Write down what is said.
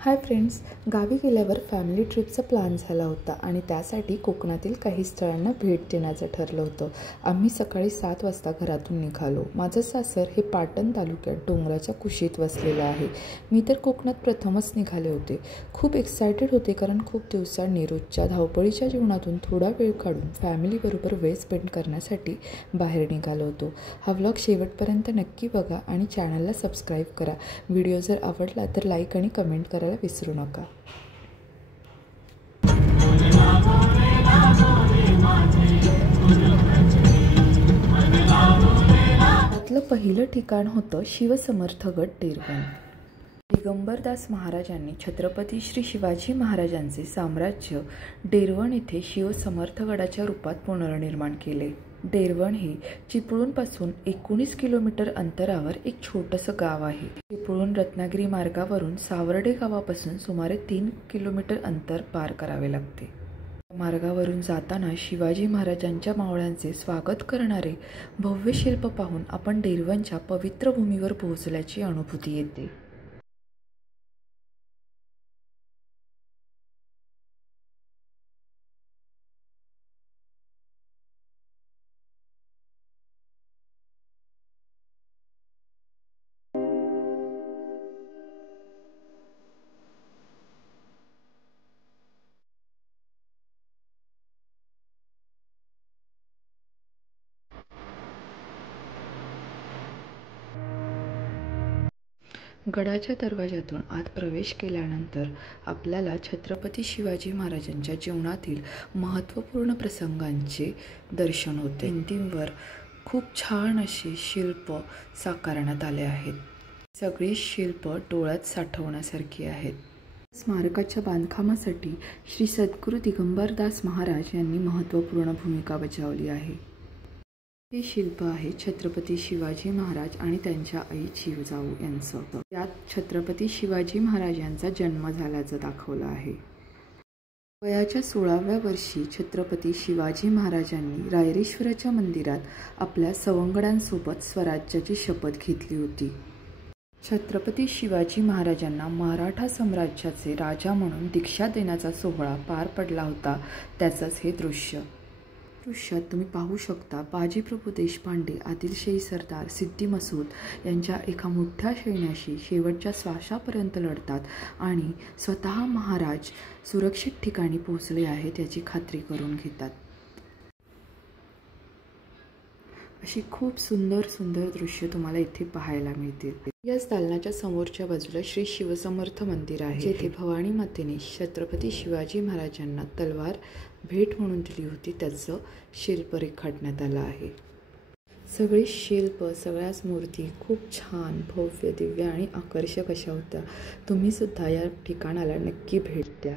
Hi friends, गावी गेल्यावर family ट्रिपचा plan झाला होता आणि त्यासाठी कोकणातील काही स्थळांना भेट देण्याचं ठरलं होतं। आम्ही सकाळी 7 वाजता घरातून निघालो। माझं सासर हे पाटण तालुक्यात डोंगराच्या कुशीत वसलेलं आहे। मी तर कोकणात प्रथमच निघाले होते। खूप एक्सायटेड होते कारण खूप दिवसांनी रोजच्या धावपळीच्या जीवनातून थोडा वेळ काढून फॅमिलीबरोबर वेळ स्पेंड करण्यासाठी बाहेर निघालो होतो। हा व्लॉग शेवटपर्यंत नक्की बघा आणि चॅनलला सबस्क्राईब करा। व्हिडिओ जर आवडला तर लाईक आणि कमेंट करायला विसरू नका। त्यातलं पहिलं ठिकाण होतं शिवसमर्थगड डेरवण। दिगंबरदास महाराजांनी छत्रपती श्री शिवाजी महाराजांचे साम्राज्य डेरवण येथे शिवसमर्थगडाच्या रूपात पुनर्निर्माण केले। डेरवण हे चिपळूणपासून 19 किलोमीटर अंतरावर एक छोटंसं गाव आहे। चिपळूण रत्नागिरी मार्गावरून सावर्डे गावापासून सुमारे 3 किलोमीटर अंतर पार करावे लागते। मार्गावरून जाताना शिवाजी महाराजांच्या मावळ्यांचे स्वागत करणारे भव्य शिल्प पाहून आपण डेरवणच्या पवित्र भूमीवर पोहोचल्याची अनुभूती येते। गडाच्या दरवाजातून आत प्रवेश केल्यानंतर आपल्याला छत्रपती शिवाजी महाराजांच्या जीवनातील महत्त्वपूर्ण प्रसंगांचे दर्शन होते। भिंतींवर खूप छान असे शिल्प साकारण्यात आले आहेत। सगळी शिल्प डोळ्यात साठवण्यासारखी आहेत। स्मारकाच्या बांधकामासाठी श्री सद्गुरू दिगंबरदास महाराज यांनी महत्त्वपूर्ण भूमिका बजावली आहे। हे शिल्प आहे छत्रपती शिवाजी महाराज आणि त्यांच्या आई जिजाऊ यांचं। यात छत्रपती शिवाजी महाराज यांचा जन्म झाल्याचं दाखवलं आहे। वयाच्या 16व्या वर्षी छत्रपती शिवाजी महाराजांनी रायरेश्वराच्या मंदिरात आपल्या सवंगड्यांसोबत स्वराज्याची शपथ घेतली होती। छत्रपती शिवाजी महाराजांना मराठा साम्राज्याचे राजा म्हणून दीक्षा देण्याचा सोहळा पार पडला होता, त्याचंच हे दृश्यात तुम्ही पाहू शकता बाजीप्रभू देशपांडे, आदिलशाही सरदार सिद्दी मसूद यांच्या एका मोठ्या सैन्याशी शेवटच्या श्वासापर्यंत लढतात आणि स्वतः महाराज सुरक्षित ठिकाणी पोहोचले आहेत याची खात्री करून घेतात। अशी खूप सुंदर दृश्य तुम्हाला इथे पाहायला मिळतील। याच दालनाच्या समोरच्या बाजूला श्री शिवसमर्थ मंदिर आहे, जेथे भवानी मातेने छत्रपती शिवाजी महाराजांना तलवार भेट म्हणून दिली होती, त्याचं शिल्प रेखाटण्यात आलं आहे। सगळी शिल्प, सगळ्याच मूर्ती खूप छान, भव्य, दिव्य आणि आकर्षक अशा होत्या। तुम्ही सुद्धा या ठिकाणाला नक्की भेट द्या।